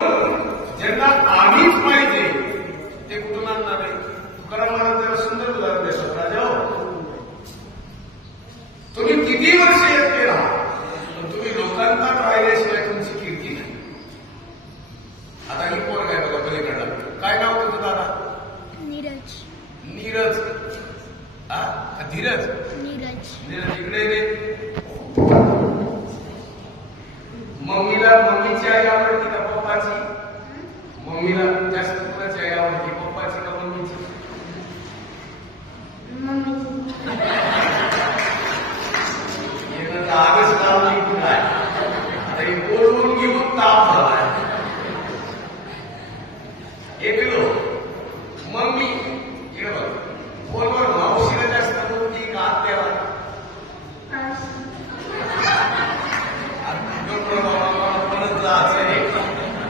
ज्यांना आधीच पाहिजे ते कुठून आणणार आहे? तुकाराम महाराज त्याला सुंदर उदाहरण देतात. राजा तुम्ही किती वर्ष येते राहा, पण तुम्ही लोकांना राहिल्याशिवाय तुमची कीर्ती नाही. आता ही पोरग आहे बघा पलीकडला, काय नाव तुझं दादा? नीरज. नीरज. धीरज. नीरज. नीरज